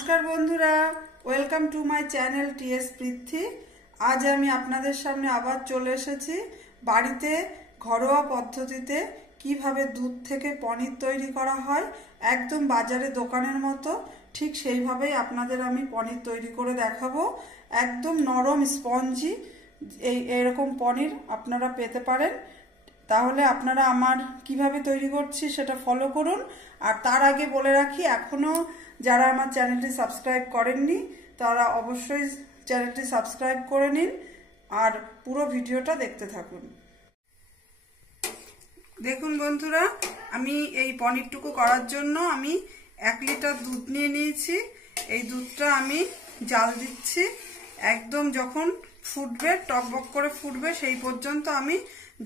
নমস্কার বন্ধুরা, welcome to my channel TS Prithvi. আজ আমি আপনাদের সামনে আবার চলে এসেছি বাড়িতে ঘরোয়া পদ্ধতিতে কিভাবে দুধ থেকে পনির তৈরি করা হয়। একদম বাজারে দোকানের মতো ঠিক সেইভাবেই আপনাদের আমি পনির তৈরি করে দেখাবো। একদম নরম স্পঞ্জি এরকম পনির আপনারা পেতে পারেন। তাহলে আপনারা আমার কিভাবে তৈরি করছি সেটা ফলো করুন। আর তার আগে বলে রাখি, এখনো যারা আমার চ্যানেলটি সাবস্ক্রাইব করেননি তারা অবশ্যই চ্যানেলটি সাবস্ক্রাইব করে নিন আর পুরো ভিডিওটা দেখতে থাকুন। দেখুন বন্ধুরা, আমি এই পনিরটুকু করার জন্য আমি 1 লিটার দুধ নিয়ে নিয়েছি। এই দুধটা আমি জাল দিচ্ছি। একদম যখন ফুটবে, টকবক করে ফুটবে, সেই পর্যন্ত আমি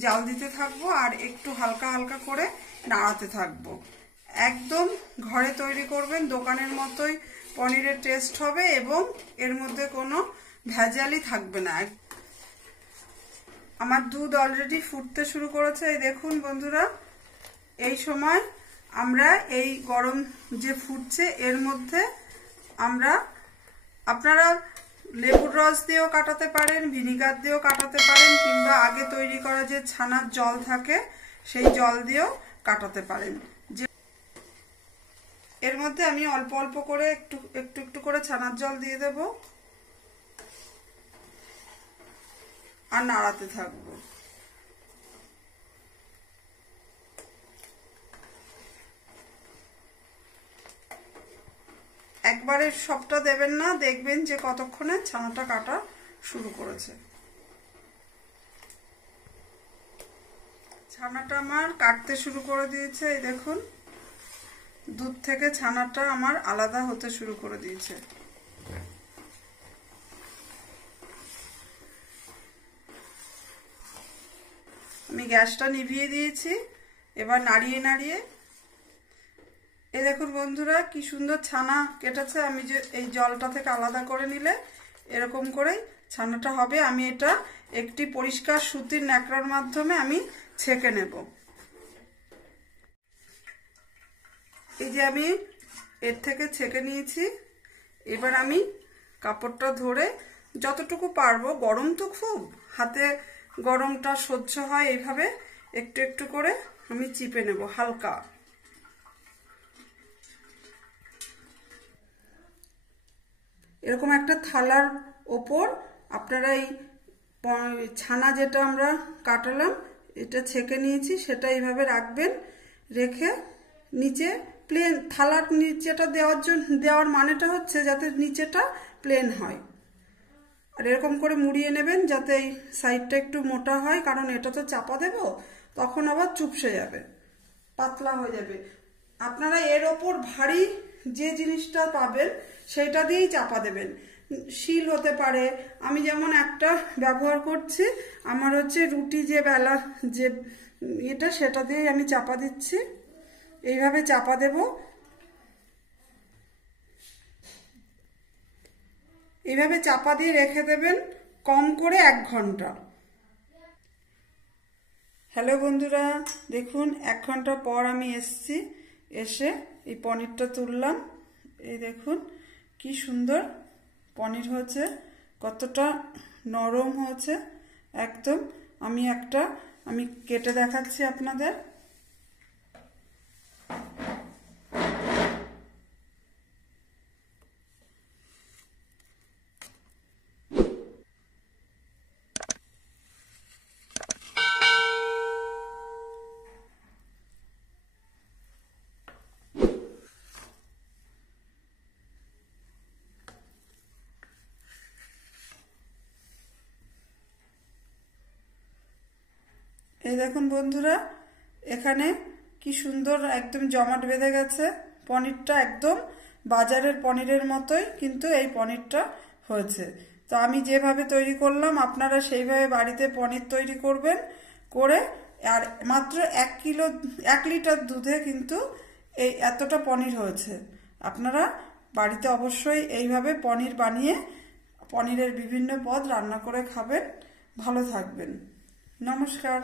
জাল দিতে থাকবো আর একটু হালকা হালকা করে নাড়াতে থাকবো। একদম ঘরে তৈরি করবেন, দোকানের মতোই পনিরের টেস্ট হবে এবং এর মধ্যে কোনো ভেজালই থাকবে না। আমার দুধ অলরেডি ফুটতে শুরু করেছে। এই দেখুন বন্ধুরা, এই সময় আমরা এই গরম যে ফুটছে এর মধ্যে আপনারা লেবুর রস দিয়েও কাটাতে পারেন, ভিনিগার দিয়েও কাটাতে পারেন, কিংবা আগে তৈরি করা যে ছানার জল থাকে সেই জল দিয়েও কাটাতে পারেন। এর মধ্যে আমি অল্প অল্প করে একটু করে ছানার জল দিয়ে দেব আর নাড়াতে থাকবো। একবারে সবটা দেবেন না, দেখবেন যে কতক্ষণে ছানাটা কাটা শুরু করেছে। ছানাটা আমার কাটতে শুরু করে দিয়েছে। এই দেখুন, দুধ থেকে ছানাটা আমার আলাদা হতে শুরু করে দিয়েছে। আমি গ্যাসটা নিভিয়ে দিয়েছি। এবার নাড়িয়ে নাড়িয়ে, এই দেখুন বন্ধুরা কি সুন্দর ছানা কেটেছে। আমি যে এই জলটা থেকে আলাদা করে নিলে এরকম করেই ছানাটা হবে। আমি এটা একটি পরিষ্কার সুতির ন্যাকড়ার মাধ্যমে আমি ছেঁকে নেব। এই যে আমি এর থেকে ছেঁকে নিয়েছি। এবার আমি কাপড়টা ধরে যতটুকু পারবো, গরম তো খুব, হাতে গরমটা সহ্য হয়, এইভাবে একটু একটু করে আমি চিপে নেব হালকা। এরকম একটা থালার ওপর আপনারা এই ছানা যেটা আমরা কাটালাম, এটা ছেঁকে নিয়েছি, সেটা এইভাবে রাখবেন। রেখে নিচে প্লেন, থালার নিচেটা দেওয়ার মানেটা হচ্ছে যাতে নিচেটা প্লেন হয়। আর এরকম করে মুড়িয়ে নেবেন যাতে এই সাইডটা একটু মোটা হয়, কারণ এটা তো চাপা দেব, তখন আবার চুপসে যাবে, পাতলা হয়ে যাবে। আপনারা এর ওপর ভারী যে জিনিসটা পাবেন সেটা দিয়েই চাপা দেবেন। শিল হতে পারে, আমি যেমন একটা ব্যবহার করছি, আমার হচ্ছে রুটি যে বেলা যে এটা, সেটা দিয়েই আমি চাপা দিচ্ছি। এইভাবে চাপা দেব। এইভাবে চাপা দিয়ে রেখে দেবেন কম করে 1 ঘন্টা। হ্যালো বন্ধুরা, দেখুন 1 ঘন্টা পর আমি এসে এই পনিরটা তুললাম। এই দেখুন কি সুন্দর পনির হয়েছে, কতটা নরম হয়েছে একদম। আমি কেটে দেখাচ্ছি আপনাদের। এই দেখুন বন্ধুরা, এখানে কি সুন্দর একদম জমাট বেঁধে গেছে। পনিরটা একদম বাজারের পনিরের মতোই কিন্তু এই পনিরটা হয়েছে। তো আমি যেভাবে তৈরি করলাম আপনারা সেইভাবে বাড়িতে পনির তৈরি করবেন। করে আর মাত্র 1 লিটার দুধে কিন্তু এই এতটা পনির হয়েছে। আপনারা বাড়িতে অবশ্যই এইভাবে পনির বানিয়ে পনিরের বিভিন্ন পদ রান্না করে খাবেন। ভালো থাকবেন। নমস্কার।